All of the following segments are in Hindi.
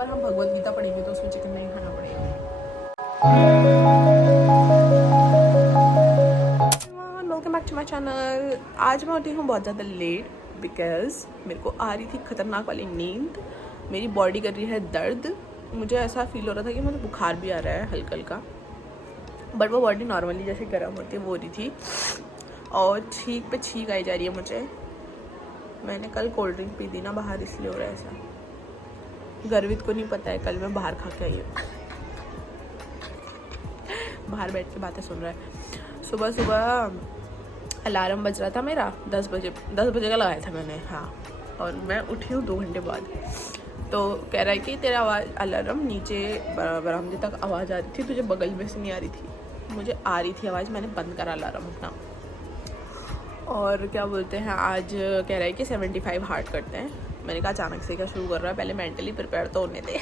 पर हम भगवत गीता पढ़ेंगे तो उसमें चिकन नहीं खाना पड़ेगा। Welcome back to my channel. आज मैं उठी हूँ बहुत ज़्यादा लेट बिकॉज मेरे को आ रही थी खतरनाक वाली नींद। मेरी बॉडी कर रही है दर्द। मुझे ऐसा फील हो रहा था कि मुझे बुखार भी आ रहा है हल्का हल्का, बट वो बॉडी नॉर्मली जैसे गर्म होती है वो हो रही थी और छींक पे छींक आई जा रही है मुझे। मैंने कल कोल्ड ड्रिंक पी दी ना बाहर, इसलिए हो रहा है ऐसा। गर्वित को नहीं पता है कल मैं बाहर खा के आई हूँ। बाहर बैठ के बातें सुन रहा है। सुबह सुबह अलार्म बज रहा था मेरा 10 बजे का लगाया था मैंने, हाँ, और मैं उठी हूँ 2 घंटे बाद। तो कह रहा है कि तेरा आवाज़ अलार्म नीचे बरामदे तक आवाज़ आ रही थी, तुझे बगल में से नहीं आ रही थी। मुझे आ रही थी आवाज़, मैंने बंद करा अलार्म अपना। और क्या बोलते हैं, आज कह रहा है कि 75 हार्ट करते हैं। मैंने कहा अचानक से क्या शुरू कर रहा है, पहले मेंटली प्रिपेयर तो होने दे।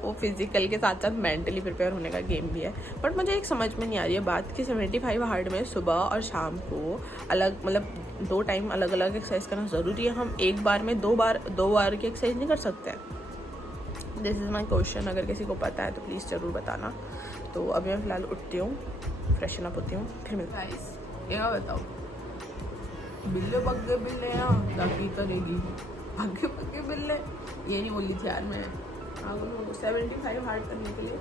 वो फिजिकल के साथ साथ मेंटली प्रिपेयर होने का गेम भी है। बट मुझे एक समझ में नहीं आ रही है बात कि 75 हार्ट में सुबह और शाम को अलग, मतलब 2 टाइम अलग अलग एक्सरसाइज करना ज़रूरी है। हम एक बार में दो बार की एक्सरसाइज नहीं कर सकते हैं। This is my question. अगर किसी को पता है तो प्लीज़ ज़रूर बताना। तो अभी मैं फ़िलहाल उठती हूँ, फ्रेशन अप होती हूँ, फिर मिलता है। क्या बताओ, बिल्ले बग्गे बिल्ले यहाँ ताकि करेगी बग्गे बग्गे बिल्ले, ये नहीं बोली थी यार मैं। हाँ, 75 हार्ट करने के लिए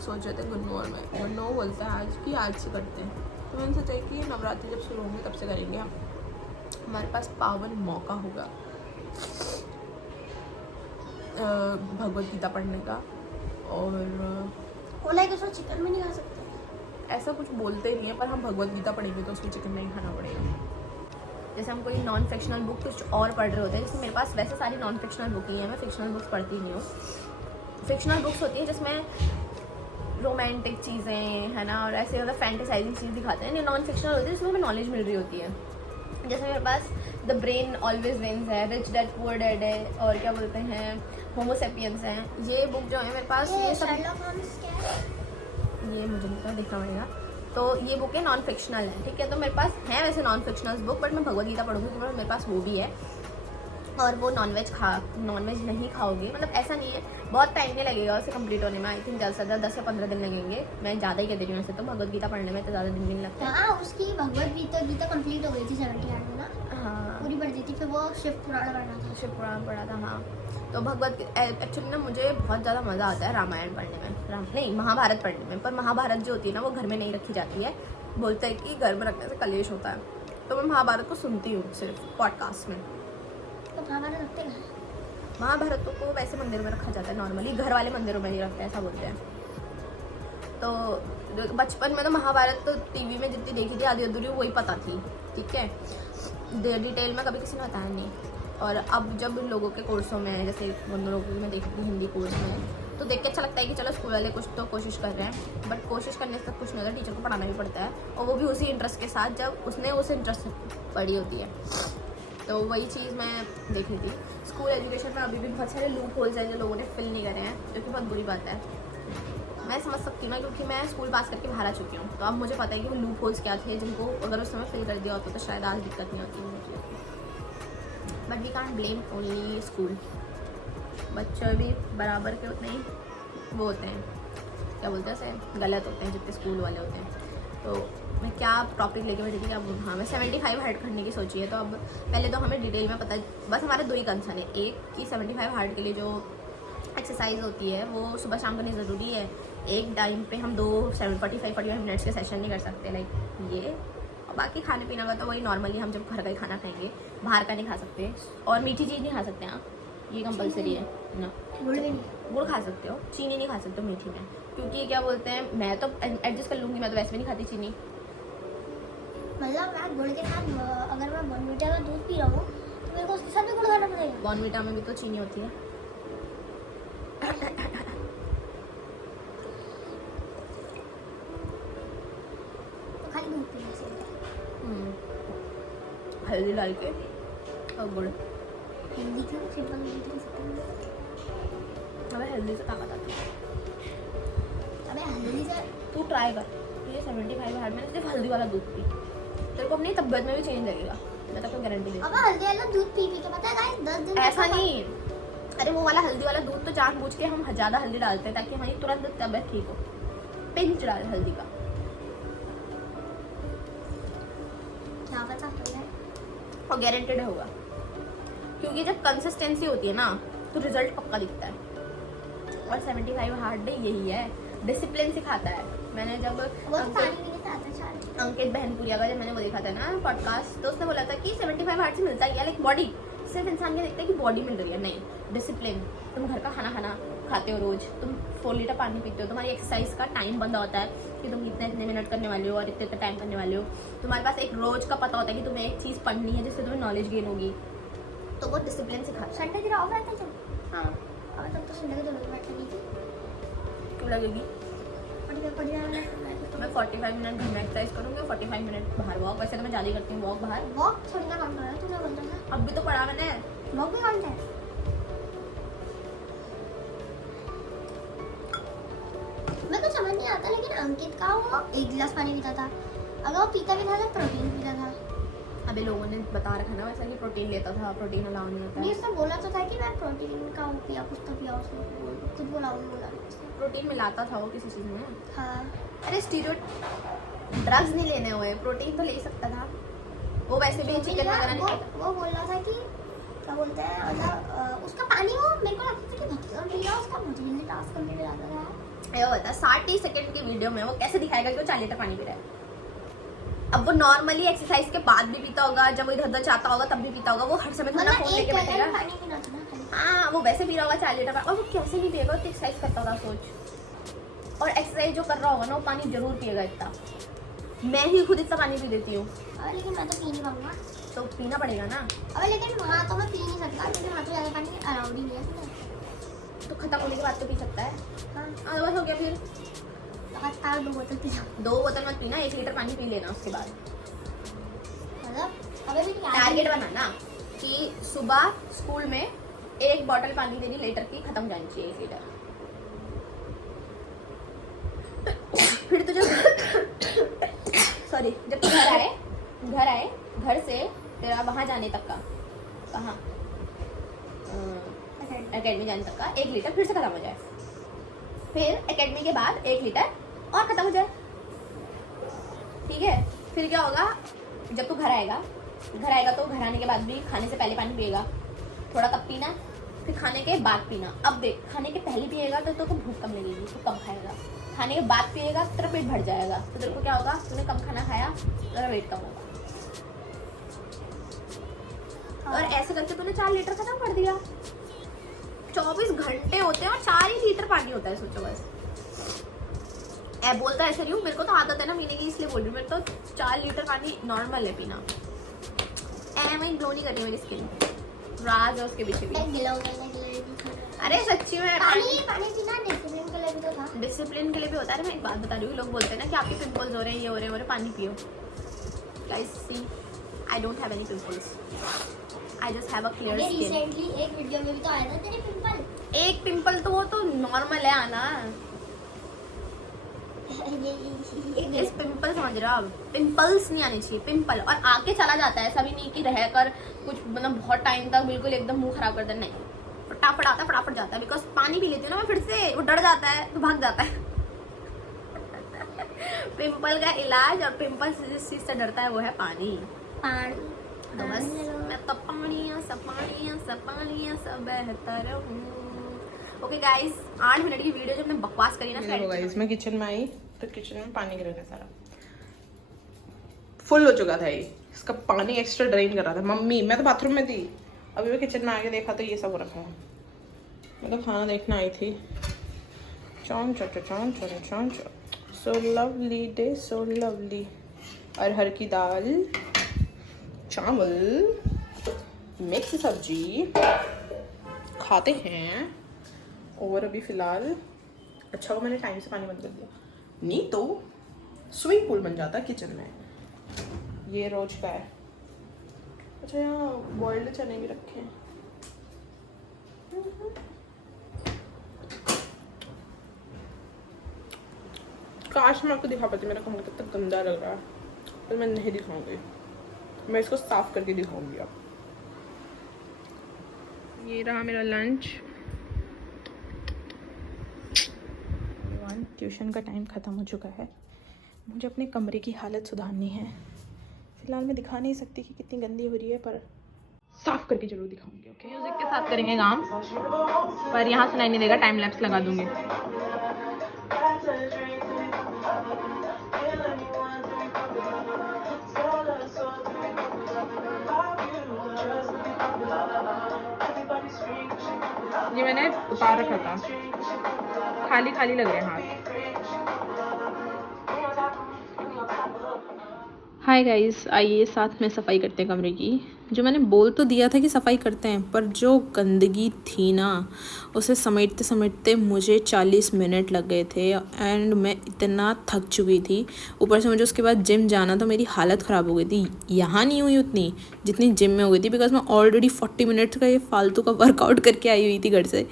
सोच रहे थे गुन्नू और मैं। गुन्नू बोलता है आज कि आज से करते हैं, तो मैंने सोचा कि नवरात्रि जब शुरू होंगे तब से करेंगे हम। हमारे पास पावन मौका होगा भगवत गीता पढ़ने का। और चिकन में नहीं खा सकते, ऐसा कुछ बोलते ही नहीं है, पर हम भगवत गीता पढ़ेंगे तो उसमें चिकन नहीं खाना पड़ेगा। जैसे हम कोई नॉन फिक्शनल बुक कुछ और पढ़ रहे होते हैं, जैसे मेरे पास वैसे सारी नॉन फिक्शनल बुक ही है, मैं फिक्शनल बुक्स पढ़ती नहीं हूँ। फिक्शनल बुक्स होती हैं जिसमें रोमांटिक चीज़ें है ना, और ऐसे मतलब फैंटेसाइजिंग चीज़ दिखाते हैं। नॉन फिक्शनल होती है जिसमें हमें नॉलेज मिल रही होती है। जैसे मेरे पास द ब्रेन ऑलवेज विंस है, रिच डैड पुअर डैड है, और क्या बोलते हैं होमो सेपियंस है। ये बुक जो है मेरे पास, ये सब ये मुझे नहीं देखना पड़ेगा। तो ये बुक है नॉन फिक्शनल है, ठीक है। तो मेरे पास है वैसे नॉन फिक्शनल बुक, बट मैं भगवत गीता पढ़ूंगी तो मेरे पास वो भी है। और वो नॉनवेज नहीं खाओगे, मतलब ऐसा नहीं है, बहुत टाइम नहीं लगेगा उसे कंप्लीट होने में। आई थिंक ज़्यादा से ज़्यादा 10 या 15 दिन लगेंगे। मैं ज़्यादा ही कह दे रही हूँ वैसे तो, भगवत गीता पढ़ने में तो ज़्यादा दिन भी नहीं लगता। हाँ, उसकी भगवत गीता कंप्लीट हो गई थी 78 में ना। हाँ, पूरी पढ़ दी थी, फिर वो शिव पुराण पढ़ा था। हाँ, तो भगवत एक्चुअली ना मुझे बहुत ज़्यादा मज़ा आता है रामायण पढ़ने में, महाभारत पढ़ने में। पर महाभारत जो होती है ना वो घर में नहीं रखी जाती है, बोलते हैं कि घर में रखने से कलेश होता है। तो मैं महाभारत को सुनती हूँ सिर्फ पॉडकास्ट में। तो महाभारत रखते हैं, महाभारत को वैसे मंदिर में रखा जाता है, नॉर्मली घर वाले मंदिरों में नहीं रखते, ऐसा बोलते हैं। तो बचपन में तो महाभारत तो टीवी में जितनी देखी थी आधी अधूरी वही पता थी, ठीक है। डिटेल में कभी किसी ने बताया नहीं। और अब जब लोगों के कोर्सों में, जैसे उन लोगों की मैं देखती हूँ हिंदी कोर्स में, तो देख के अच्छा लगता है कि चलो स्कूल वाले कुछ तो कोशिश कर रहे हैं। बट कोशिश करने से कुछ नहीं होता, टीचर को पढ़ाना भी पड़ता है, और वो भी उसी इंटरेस्ट के साथ जब उसने उस इंटरेस्ट से पढ़ी होती है। तो वही चीज़ मैं देख रही थी। स्कूल एजुकेशन में अभी भी बहुत सारे लूप होल्स हैं जो लोगों ने फिल नहीं करे हैं, जो कि बहुत बुरी बात है। मैं समझ सकती हूँ ना, क्योंकि मैं स्कूल पास करके बाहर आ चुकी हूँ, तो अब मुझे पता है कि वो लूप होल्स क्या थे, जिनको अगर उस समय फिल कर दिया होता तो शायद आज दिक्कत नहीं होती मुझे। But we can't blame only school. बच्चे भी बराबर के उतने ही वो होते हैं, क्या बोलते हैं ऐसे, गलत होते हैं जितने स्कूल वाले होते हैं। तो मैं क्या टॉपिक लेके बैठी थी कि अब हाँ, मैं 75 हार्ट करने की सोची है। तो अब पहले तो हमें डिटेल में पता, बस हमारे 2 ही कंसर्न है। एक कि 75 हार्ट के लिए जो एक्सरसाइज होती है वो सुबह शाम करनी ज़रूरी है। एक टाइम पे हम 45 मिनट्स के सेशन नहीं कर सकते, लाइक ये। और बाकी खाने पीने का तो वही नॉर्मली हम जब घर का ही खाना खाएंगे, बाहर का नहीं खा सकते। और मीठी चीज़ नहीं खा सकते, हाँ ये कंपलसरी है ना। गुड़ खा सकते हो, चीनी नहीं खा सकते हो मीठी में, क्योंकि क्या बोलते हैं, मैं तो एडजस्ट कर लूँगी, मैं तो वैसे भी नहीं खाती चीनी। मतलब मैं गुड़ के साथ अगर मैं बॉर्नवीटा का दूध पी रहा हूँ तो मेरे को उसके साथ भी गुड़ खाना पड़ेगा। बॉर्नवीटा में भी तो चीनी होती है। तो खाली दूध पीना चाहिए, हल्दी डाल के और गुड़। हेल्दी क्यों, सिंपल नहीं पी सकते। हमें हेल्दी से ताकत आती है। अबे हेल्दी से तू ट्राई कर, ये 75 हार्ट में सिर्फ हल्दी वाला दूध पी, तेरे को अपनी तबियत में भी चेंज लगेगा, मैं तो गारंटी देती हूँ। अब हल्दी वाला दूध पी के पता है गाइस 10 दिन ऐसा नहीं, अरे वो वाला हल्दी वाला दूध तो जानबूझ के हम ज़्यादा हल्दी डालते हैं ताकि हमारी तुरंत तबीयत ठीक हो। पिंच डाल हल्दी का। क्या पता हो जाए। और गारंटेड होगा, क्योंकि जब कंसिस्टेंसी होती है ना तो रिजल्ट पक्का दिखता है। और 75 हार्ड डे यही है, डिसिप्लिन सिखाता है। मैंने जब वो तो पानी पीने से आता है शायद। अंकित बहनपुरिया का जब मैंने वो देखा था ना पॉडकास्ट, तो उसने बोला था कि 75 हार्ड से मिलता ही है, लाइक बॉडी। सिर्फ इंसान ये देखता है कि बॉडी मिल रही है, नहीं, डिसिप्लिन। तुम घर का खाना खाते हो रोज, तुम 4 लीटर पानी पीते हो, तुम्हारी एक्सरसाइज का टाइम बंदा होता है कि तुम इतने मिनट करने वाले हो और इतने टाइम करने वाले हो। तुम्हारे पास एक रोज का पता होता है कि तुम्हें एक चीज़ पढ़नी है जिससे तुम्हें नॉलेज गेन होगी, तो वो डिसिप्लिन सिखाता है। संडे तेरा ऑफ रहता है? हाँ, और तब तो संडे को जरूर बैठ नहीं थी। क्यों लगेगी? पढ़ी मैं 45 मिनट घर में एक्सरसाइज करूँगी और 45 मिनट बाहर वॉक। वैसे तो मैं ज़्यादा ही करती हूँ वॉक बाहर। वॉक थोड़ी ना काम कर रहा है, तूने बोलता था अब भी तो पढ़ा मैंने। वॉक भी काउंट है। मेरे को समझ नहीं आता, लेकिन अंकित का वो 1 गिलास पानी पीता था, अगर वो पीता भी था तो प्रोटीन पीता था। अभी लोगों ने बता रखा ना वैसा कि प्रोटीन लेता था, प्रोटीन अलाउ नहीं होता नहीं, है। उसने बोला तो था कि मैं प्रोटीन का वो पिया, कुछ तो पिया उसने, खुद बोला प्रोटीन मिलाता था वो किसी चीज़ में। हाँ। अरे स्टीरॉयड ड्रग्स नहीं लेने हुए, प्रोटीन तो ले सकता था वो। वैसे भी चिकन वगैरह नहीं खाता। वो बोल रहा था कि क्या बोलते हैं, मतलब उसका पानी, वो मेरे को लगता था कि बहुत कम पी रहा, उसका बहुत जल्दी टास्क कंप्लीट हो जाता था। ये होता 60 सेकंड की वीडियो में वो कैसे दिखाएगा कि वो 4 लीटर पानी पी रहा है। अब वो नॉर्मली एक्सरसाइज के बाद भी पीता होगा, जब वो इधर उधर चाहता होगा तब भी पीता होगा, वो हर समय थोड़ा फोन लेके बैठेगा। पानी पीना था ना। हाँ, वो वैसे पी रहा होगा 4 लीटर पानी, और वो कैसे नहीं पिएगा, वो एक्सरसाइज करता होगा सोच। और एक्सरसाइज जो कर रहा होगा ना वो पानी जरूर पिएगा इतना। मैं ही खुद इतना पानी पी देती हूँ। अरे लेकिन मैं तो पी नहीं पाऊंगा। तो पीना पड़ेगा ना। अबे लेकिन वहाँ तो मैं पी नहीं सकता, क्योंकि वहाँ तो ज़्यादा पानी अलाउड ही नहीं है। तो खत्म होने के बाद तो पी सकता है। हाँ, हाँ, बस हो गया फिर। लगातार 2 बोतल पी जाऊँ। 2 बोतल मत पीना, 1 लीटर पानी पी लेना उसके बाद। मतलब अबे भी टारगेट बनाना कि सुबह स्कूल में 1 बॉटल पानी देनी लीटर की खत्म जानी चाहिए, 1 लीटर। फिर तुझे सॉरी, जब तू घर आए घर से तेरा वहां जाने तक का, कहाँ, एकेडमी जाने तक का 1 लीटर फिर से खत्म हो जाए। फिर एकेडमी के बाद 1 लीटर और खत्म हो जाए। ठीक है, फिर क्या होगा, जब तू घर आएगा तो घर आने के बाद भी खाने से पहले पानी पिएगा, थोड़ा तब पीना, फिर खाने के बाद पीना। अब देख, खाने के पहले पिएगा तो भूख कम लगेगी, तो कम खाएगा। खाने के बाद पिएगा तो तेरा पेट भर जाएगा, तो तेरे को क्या होगा, तूने कम खाना खाया, तेरा वेट कम होगा। और ऐसे करके तूने 4 लीटर खत्म कर दिया। 24 घंटे होते हैं और 4 ही लीटर पानी होता है, सोचो बस। बोलता ऐसे नहीं हूँ, मेरे को तो आदत है ना पीने की, इसलिए बोल रही हूँ। मेरे तो 4 लीटर पानी नॉर्मल है पीना। मैं ग्लो नहीं कर रही मेरी स्किन, राज है उसके पीछे भी। अरे सच्ची में पानी पीना डिसिप्लिन के लिए भी तो था। डिसिप्लिन के लिए भी होता है। मैं एक बात बता रही हूँ, लोग बोलते हैं ना कि आपके पिंपल्स हो रहे हैं, ये हो रहे हैं, पानी पियो। Guys see, I don't have any pimples, I just have a clear skin. Recently एक वीडियो में भी तो आया था तेरे पिंपल। एक पिंपल तो वो तो नॉर्मल है आना। इस पिंपल समझ रहा हो, पिंपल्स नहीं आने चाहिए, पिंपल। और आके चला जाता है, ऐसा भी नहीं कि रह कर कुछ मतलब बहुत टाइम तक बिल्कुल एकदम मुंह खराब कर देना, नहीं, फटाफट आता है, फटाफट जाता है। बिकॉज पानी पी लेती हूँ ना मैं, फिर से वो डर जाता है तो भाग जाता है। पिंपल का इलाज, और पिंपल जिस चीज से डरता है वो है पानी। तो बस मैं तो पानी सब बेहतर हूँ। ओके गाइस, 8 मिनट की वीडियो जब मैं बकवास करी ना गाइस, मैं किचन में आई तो किचन में पानी गिर गया, सारा फुल हो चुका था। ये इसका पानी एक्स्ट्रा ड्रेन कर रहा था। मम्मी, मैं तो बाथरूम में थी, अभी मैं किचन में आके देखा तो ये सब हो रखा है। मैं तो खाना देखने आई थी। चौन चौन so lovely day, so lovely. अरहर की दाल, चावल, मिक्स सब्जी खाते हैं। और अभी फिलहाल अच्छा हुआ मैंने टाइम से पानी बंद कर दिया, नहीं तो स्विमिंग पूल बन जाता किचन में। ये रोज का है। अच्छा, यहाँ बॉइल्ड चने भी रखे हैं। काश मैं आपको दिखा पाती, मेरा कमरा कितना गंदा लग रहा है, पर मैं नहीं दिखाऊंगी। मैं इसको साफ करके दिखाऊंगी आप। ये रहा मेरा लंच। ट्यूशन का टाइम ख़त्म हो चुका है। मुझे अपने कमरे की हालत सुधारनी है। फ़िलहाल मैं दिखा नहीं सकती कि कितनी गंदी हो रही है, पर साफ़ करके ज़रूर दिखाऊंगी। ओके, म्यूज़िक के साथ करेंगे काम, पर यहाँ सुनाई नहीं देगा, टाइम लैप्स लगा दूँगी। ये मैंने उतार रखा था, खाली खाली लग रहे हैं हाथ। हाय गाइस, आइए साथ में सफाई करते हैं कमरे की। जो मैंने बोल तो दिया था कि सफाई करते हैं, पर जो गंदगी थी ना, उसे समेटते समेटते मुझे 40 मिनट लग गए थे एंड मैं इतना थक चुकी थी। ऊपर से मुझे उसके बाद जिम जाना, तो मेरी हालत ख़राब हो गई थी। यहाँ नहीं हुई उतनी जितनी जिम में हो गई थी, बिकॉज मैं ऑलरेडी 40 मिनट्स का ये फालतू का वर्कआउट करके आई हुई थी घर से,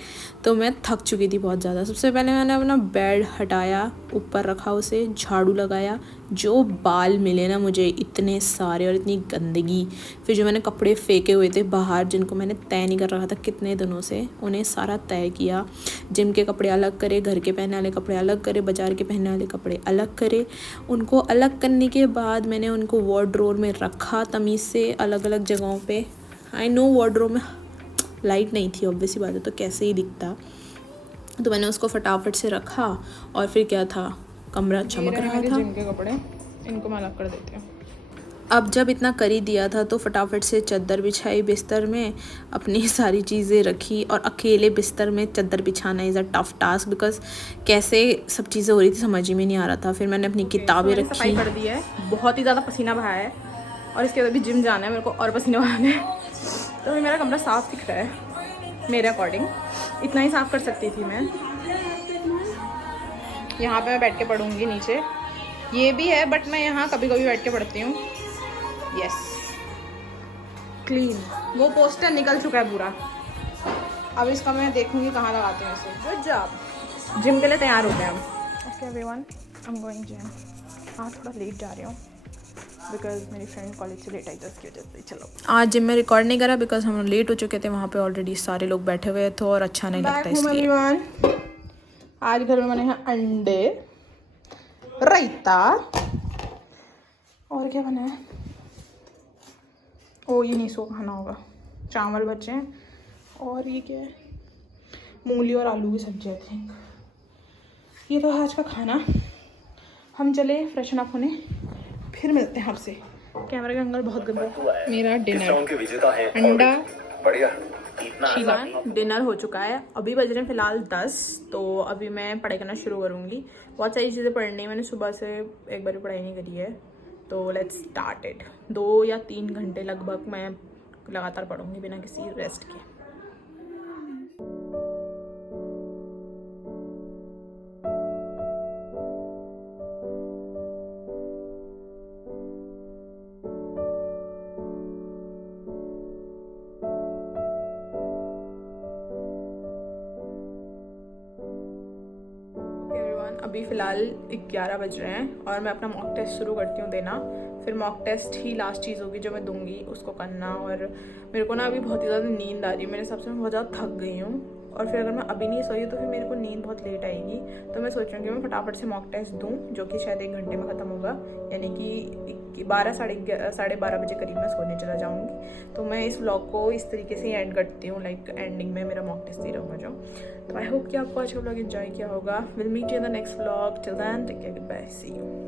तो मैं थक चुकी थी बहुत ज़्यादा। सबसे पहले मैंने अपना बेड हटाया, ऊपर रखा उसे, झाड़ू लगाया, जो बाल मिले ना मुझे इतने सारे और इतनी गंदगी। फिर जो मैंने कपड़े फेंके हुए थे बाहर, जिनको मैंने तय नहीं कर रखा था कितने दिनों से, उन्हें सारा तय किया। जिम के कपड़े अलग करे, घर के पहनने वाले कपड़े अलग करे, बाज़ार के पहनने वाले कपड़े अलग करे। उनको अलग करने के बाद मैंने उनको वार्डरोब में रखा तमीज़ से, अलग अलग जगहों पे। आई नो वार्डरोब में लाइट नहीं थी, ऑब्वियस सी बात है, तो कैसे ही दिखता। तो मैंने उसको फटाफट से रखा और फिर क्या था, कमरा चमक रहा था। जिम के कपड़े, इनको मैं अलग कर देती हूँ। अब जब इतना कर ही दिया था, तो फटाफट से चादर बिछाई बिस्तर में, अपनी सारी चीज़ें रखी। और अकेले बिस्तर में चादर बिछाना is a tough task, because कैसे सब चीज़ें हो रही थी समझ ही में नहीं आ रहा था। फिर मैंने अपनी किताबें रखी, सफाई कर दी है, बहुत ही ज़्यादा पसीना बहाया है, और इसके बाद भी जिम जाना है मेरे को और पसीना बहाना है। तो मेरा कमरा साफ़ दिख रहा है मेरे अकॉर्डिंग, इतना ही साफ़ कर सकती थी मैं। यहाँ पे मैं बैठ के पढ़ूंगी, नीचे ये भी है, बट मैं यहाँ कभी कभी बैठ के पढ़ती हूँ। यस, क्लीन, वो पोस्टर निकल चुका है पूरा। अब इसका मैं देखूंगी कहाँ लगाती हूँ इसे। गुड जॉब, जिम के लिए तैयार हो गया हम। Okay everyone, I am going gym. हाँ, थोड़ा लेट जा रही हूँ बिकॉज मेरी फ्रेंड कॉलेज से लेट आई, तो उसकी वजह से। चलो, आज जिम में रिकॉर्ड नहीं करा बिकॉज हम लेट हो चुके थे। वहाँ पे ऑलरेडी सारे लोग बैठे हुए थे और अच्छा नहीं लगता इसलिए। आज घर में बने हैं अंडे, रायता, और क्या बना है, ओ ये नहीं सो खाना होगा, चावल बचे हैं, और ये क्या है, मूली और आलू की सब्जी। आई थिंक ये तो है आज का खाना। हम चले फ्रेशन अप होने, फिर मिलते हैं आपसे। कैमरे का एंगल बहुत गंदा। मेरा डिनर, अंडा बढ़िया शीलान डिनर हो चुका है। अभी बज रहे हैं फ़िलहाल 10, तो अभी मैं पढ़ाई करना शुरू करूँगी। बहुत सारी चीज़ें पढ़नी है, मैंने सुबह से एक बार भी पढ़ाई नहीं करी है, तो लेट्स स्टार्ट इट। 2 या 3 घंटे लगभग मैं लगातार पढ़ूँगी बिना किसी रेस्ट के। अभी फ़िलहाल 11 बज रहे हैं और मैं अपना मॉक टेस्ट शुरू करती हूँ देना। फिर मॉक टेस्ट ही लास्ट चीज़ होगी जो मैं दूंगी, उसको करना। और मेरे को ना अभी बहुत ही ज़्यादा नींद आ रही है, मेरे हिसाब से मैं बहुत ज़्यादा थक गई हूँ। और फिर अगर मैं अभी नहीं सोई तो फिर मेरे को नींद बहुत लेट आएगी। तो मैं सोच रही हूँ कि मैं फटाफट से मॉक टेस्ट दूँ, जो कि शायद 1 घंटे में ख़त्म होगा, यानी कि 12 साढ़े 12 बजे करीब मैं सोने चला जाऊँगी। तो मैं इस व्लॉग को इस तरीके से एंड करती हूँ, लाइक एंडिंग में मेरा मॉक टेस्ट दे रहूँगा जो। तो आई होप कि आपको आज का व्लॉग एंजॉय किया होगा। Will meet you in the next vlog. Till then take care, goodbye, see you.